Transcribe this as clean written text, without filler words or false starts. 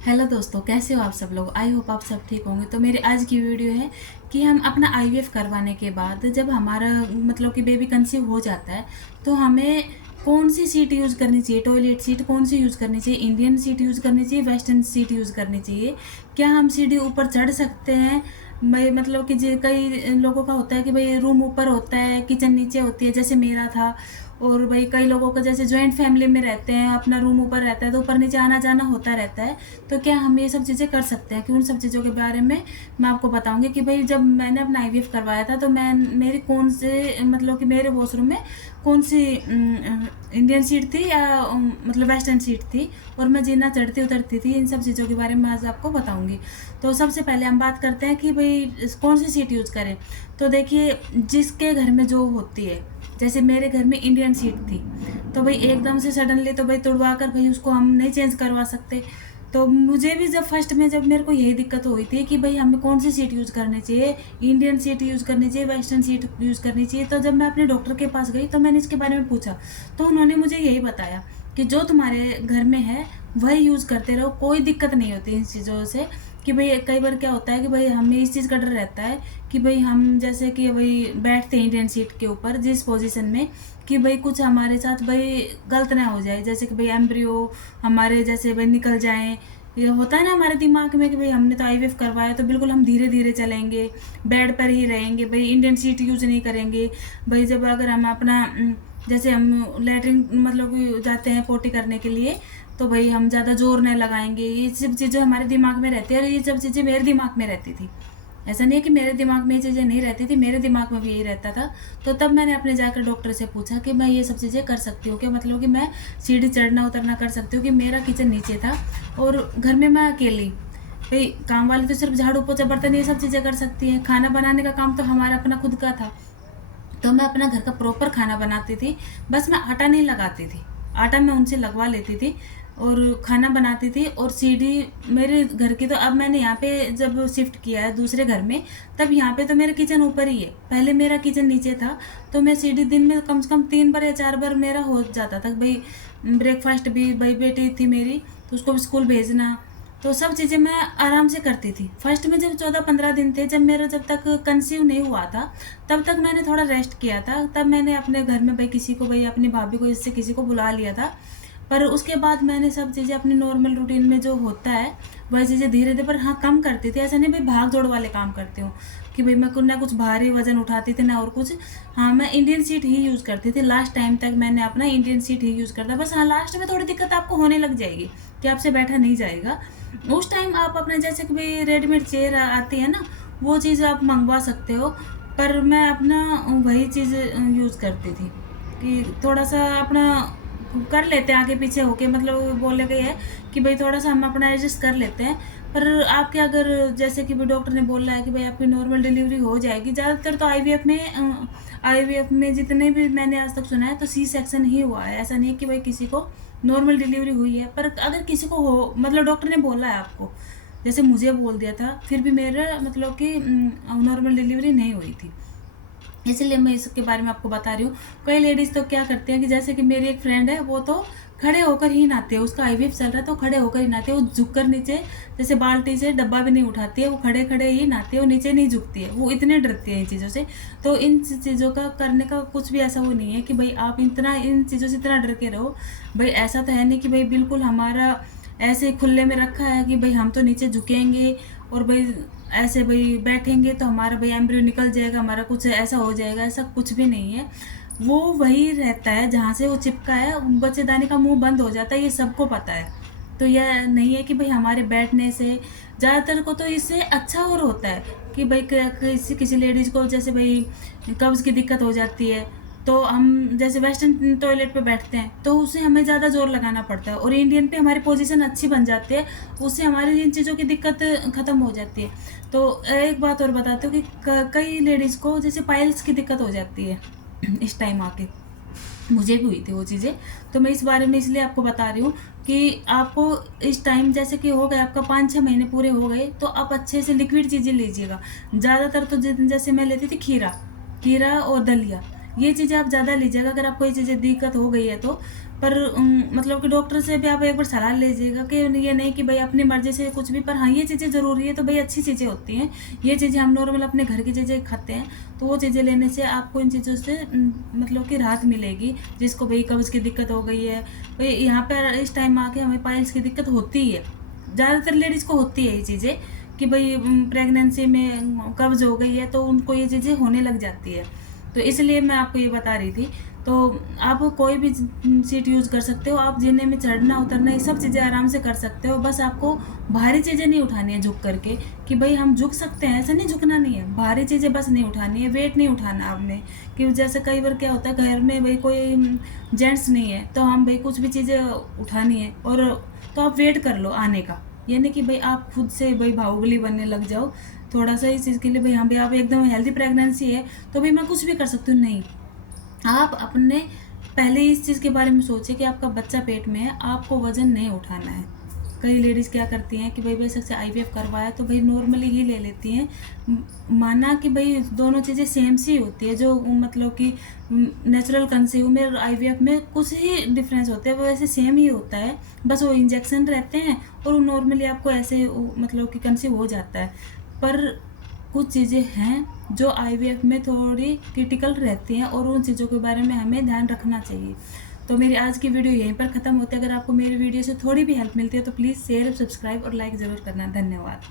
Hello दोस्तों, कैसे हो आप सब लोग। आई होप आप सब ठीक होंगे। तो मेरी आज की वीडियो है कि हम अपना आईवीएफ करवाने के बाद जब हमारा मतलब कि बेबी कंसीव हो जाता है तो हमें कौन सी सीट यूज़ करनी चाहिए, टॉयलेट सीट कौन सी यूज़ करनी चाहिए, इंडियन सीट यूज़ करनी चाहिए, वेस्टर्न सीट यूज़ करनी चाहिए। क्या हम सीढ़ी ऊपर चढ़ सकते हैं। भाई मतलब कि जो कई लोगों का होता है कि भाई रूम ऊपर होता है, किचन नीचे होती है, जैसे मेरा था। और भाई कई लोगों का जैसे जॉइंट फैमिली में रहते हैं, अपना रूम ऊपर रहता है तो ऊपर नीचे आना जाना होता रहता है। तो क्या हम ये सब चीज़ें कर सकते हैं कि उन सब चीज़ों के बारे में मैं आपको बताऊंगी कि भाई जब मैंने अपना आईवीएफ करवाया था तो मैं मेरी कौन से मतलब कि मेरे वॉशरूम में कौन सी इंडियन सीट थी या मतलब वेस्टर्न सीट थी, और मैं जितना चढ़ती उतरती थी, इन सब चीज़ों के बारे में आज आपको बताऊंगी। तो सबसे पहले हम बात करते हैं कि भाई कौन सी सीट यूज़ करें। तो देखिए, जिसके घर में जो होती है, जैसे मेरे घर में इंडियन सीट थी तो भाई एकदम से सडनली तो भाई तुड़वा कर भाई उसको हम नहीं चेंज करवा सकते। तो मुझे भी जब फर्स्ट में जब मेरे को यही दिक्कत हुई थी कि भाई हमें कौन सी सीट यूज़ करनी चाहिए, इंडियन सीट यूज़ करनी चाहिए, वेस्टर्न सीट यूज़ करनी चाहिए। तो जब मैं अपने डॉक्टर के पास गई तो मैंने इसके बारे में पूछा, तो उन्होंने मुझे यही बताया कि जो तुम्हारे घर में है वही यूज़ करते रहो, कोई दिक्कत नहीं होती इन चीज़ों से। कि भाई कई बार क्या होता है कि भाई हमें इस चीज़ का डर रहता है कि भाई हम जैसे कि भाई बैठते हैं इंडियन सीट के ऊपर जिस पोजीशन में, कि भाई कुछ हमारे साथ भाई गलत ना हो जाए, जैसे कि भाई एम्ब्रियो हमारे जैसे भाई निकल जाएं। ये होता है ना हमारे दिमाग में कि भाई हमने तो आईवीएफ करवाया तो बिल्कुल हम धीरे धीरे चलेंगे, बेड पर ही रहेंगे, भाई इंडियन सीट यूज़ नहीं करेंगे। भाई जब अगर हम अपना जैसे हम लेटरिन मतलब कि जाते हैं पोटी करने के लिए तो भाई हम ज़्यादा जोर नहीं लगाएंगे। ये सब चीज़ें हमारे दिमाग में रहती है और ये सब चीज़ें मेरे दिमाग में रहती थी। ऐसा नहीं है कि मेरे दिमाग में ये चीज़ें नहीं रहती थी, मेरे दिमाग में भी यही रहता था। तो तब मैंने अपने जाकर डॉक्टर से पूछा कि मैं ये सब चीज़ें कर सकती हूँ क्या, मतलब कि मैं सीढ़ी चढ़ना उतरना कर सकती हूँ। कि मेरा किचन नीचे था और घर में मैं अकेली, भाई काम वाली तो सिर्फ झाड़ू पोछा बर्तन ये सब चीज़ें कर सकती हैं, खाना बनाने का काम तो हमारा अपना खुद का था। तो मैं अपना घर का प्रॉपर खाना बनाती थी, बस मैं आटा नहीं लगाती थी, आटा मैं उनसे लगवा लेती थी और खाना बनाती थी। और सीढ़ी मेरे घर की, तो अब मैंने यहाँ पे जब शिफ्ट किया है दूसरे घर में, तब यहाँ पे तो मेरा किचन ऊपर ही है, पहले मेरा किचन नीचे था। तो मैं सीढ़ी दिन में कम से कम 3 बार या 4 बार मेरा हो जाता था भाई। ब्रेकफास्ट भी, भाई बेटी थी मेरी तो उसको भी स्कूल भेजना, तो सब चीज़ें मैं आराम से करती थी। फर्स्ट में जब 14-15 दिन थे, जब मेरा जब तक कंसीव नहीं हुआ था तब तक मैंने थोड़ा रेस्ट किया था। तब मैंने अपने घर में भाई किसी को, भाई अपनी भाभी को, इससे किसी को बुला लिया था। पर उसके बाद मैंने सब चीज़ें अपनी नॉर्मल रूटीन में जो होता है वही चीज़ें धीरे धीरे, पर हाँ कम करती थी। ऐसा नहीं भाई भाग दौड़ वाले काम करती हूँ कि भाई मैं ना कुछ भारी वजन उठाती थी ना और कुछ। हाँ, मैं इंडियन सीट ही यूज़ करती थी। लास्ट टाइम तक मैंने अपना इंडियन सीट ही यूज़ करता। बस हाँ, लास्ट में थोड़ी दिक्कत आपको होने लग जाएगी कि आपसे बैठा नहीं जाएगा। उस टाइम आप अपना जैसे कि भाई रेडीमेड चेयर आती है ना, वो चीज़ आप मंगवा सकते हो। पर मैं अपना वही चीज़ यूज़ करती थी कि थोड़ा सा अपना कर लेते हैं आगे पीछे होके, मतलब बोले गए है कि भाई थोड़ा सा हम अपना एडजस्ट कर लेते हैं। पर आपके अगर जैसे कि भाई डॉक्टर ने बोला है कि भाई आपकी नॉर्मल डिलीवरी हो जाएगी, ज़्यादातर तो आईवीएफ में जितने भी मैंने आज तक सुना है तो सी सेक्शन ही हुआ है। ऐसा नहीं है कि भाई किसी को नॉर्मल डिलीवरी हुई है। पर अगर किसी को हो, मतलब डॉक्टर ने बोला है आपको, जैसे मुझे बोल दिया था, फिर भी मेरा मतलब कि नॉर्मल डिलीवरी नहीं हुई थी, इसलिए मैं इसके बारे में आपको बता रही हूँ। कई लेडीज़ तो क्या करती हैं कि जैसे कि मेरी एक फ्रेंड है, वो तो खड़े होकर ही नहाती है, उसका आईवीएफ चल रहा है तो खड़े होकर ही नहाती है। वो झुककर नीचे जैसे बाल्टी से डब्बा भी नहीं उठाती है, वो खड़े खड़े ही नहाती है, वो नीचे नहीं झुकती है, वो इतने डरती है इन चीज़ों से। तो इन चीज़ों का करने का कुछ भी ऐसा वो नहीं है कि भाई आप इतना इन चीज़ों से इतना डर के रहो। भाई ऐसा तो है नहीं कि भाई बिल्कुल हमारा ऐसे खुले में रखा है कि भाई हम तो नीचे झुकेंगे और भाई ऐसे भाई बैठेंगे तो हमारा भाई एम्ब्रियो निकल जाएगा, हमारा कुछ ऐसा हो जाएगा, ऐसा कुछ भी नहीं है। वो वही रहता है जहाँ से वो चिपका है, बच्चेदानी का मुंह बंद हो जाता है, ये सबको पता है। तो यह नहीं है कि भाई हमारे बैठने से, ज़्यादातर को तो इससे अच्छा और होता है कि भाई किसी किसी लेडीज़ को जैसे भाई कब्ज़ की दिक्कत हो जाती है, तो हम जैसे वेस्टर्न टॉयलेट पे बैठते हैं तो उससे हमें ज़्यादा जोर लगाना पड़ता है, और इंडियन पे हमारी पोजीशन अच्छी बन जाती है, उससे हमारी इन चीज़ों की दिक्कत ख़त्म हो जाती है। तो एक बात और बताती हूँ कि कई लेडीज़ को जैसे पाइल्स की दिक्कत हो जाती है इस टाइम आके, मुझे भी हुई थी वो चीज़ें। तो मैं इस बारे में इसलिए आपको बता रही हूँ कि आपको इस टाइम जैसे कि हो गए आपका 5-6 महीने पूरे हो गए तो आप अच्छे से लिक्विड चीज़ें लीजिएगा। ज़्यादातर तो जैसे मैं लेती थी खीरा, खीरा और दलिया, ये चीज़ें आप ज़्यादा लीजिएगा अगर आपको ये चीज़ें दिक्कत हो गई है तो। पर मतलब कि डॉक्टर से भी आप एक बार सलाह लीजिएगा कि ये नहीं कि भाई अपनी मर्ज़ी से कुछ भी, पर हाँ, ये चीज़ें ज़रूरी है तो भाई अच्छी चीज़ें होती हैं। ये चीज़ें हम नॉर्मल अपने घर की चीज़ें खाते हैं, तो वो चीज़ें लेने से आपको इन चीज़ों से मतलब कि राहत मिलेगी। जिसको भाई कब्ज़ की दिक्कत हो गई है, भई यहाँ पर इस टाइम आके हमें पाइल्स की दिक्कत होती ही है। ज़्यादातर लेडीज़ को होती है ये चीज़ें कि भई प्रेगनेंसी में कब्ज़ हो गई है तो उनको ये चीज़ें होने लग जाती है। तो इसलिए मैं आपको ये बता रही थी। तो आप कोई भी सीट यूज़ कर सकते हो, आप जीने में चढ़ना-उतरना ये सब चीज़ें आराम से कर सकते हो। बस आपको भारी चीज़ें नहीं उठानी है झुक कर के कि भई हम झुक सकते हैं, ऐसा नहीं झुकना नहीं है। भारी चीज़ें बस नहीं उठानी है, वेट नहीं उठाना आपने कि जैसे कई बार क्या होता है घर में भई कोई जेंट्स नहीं है, तो हम भई कुछ भी चीज़ें उठानी है और तो आप वेट कर लो आने का। ये नहीं कि भई आप खुद से भई बाहुबली बनने लग जाओ, थोड़ा-सा इस चीज़ के लिए भई हाँ, भई आप एकदम हेल्दी प्रेगनेंसी है, तो भई मैं कुछ भी कर सकती हूँ, नहीं। आप अपने पहले इस चीज़ के बारे में सोचिए कि आपका बच्चा पेट में है, आपको वज़न नहीं उठाना है। कई लेडीज़ क्या करती हैं कि भई बेशक से आईवीएफ करवाया तो भई नॉर्मली ही ले लेती हैं। माना कि भई दोनों चीज़ें सेम सी होती है, जो मतलब कि नेचुरल कंसीव में और आईवीएफ में कुछ ही डिफ़रेंस होते हैं, वो वैसे सेम ही होता है। बस वो इंजेक्शन रहते हैं और नॉर्मली आपको ऐसे मतलब कि कंसीव हो जाता है। पर कुछ चीज़ें हैं जो आईवीएफ में थोड़ी क्रिटिकल रहती हैं और उन चीज़ों के बारे में हमें ध्यान रखना चाहिए। तो मेरी आज की वीडियो यहीं पर ख़त्म होती है। अगर आपको मेरी वीडियो से थोड़ी भी हेल्प मिलती है तो प्लीज़ शेयर, सब्सक्राइब और लाइक ज़रूर करना। धन्यवाद।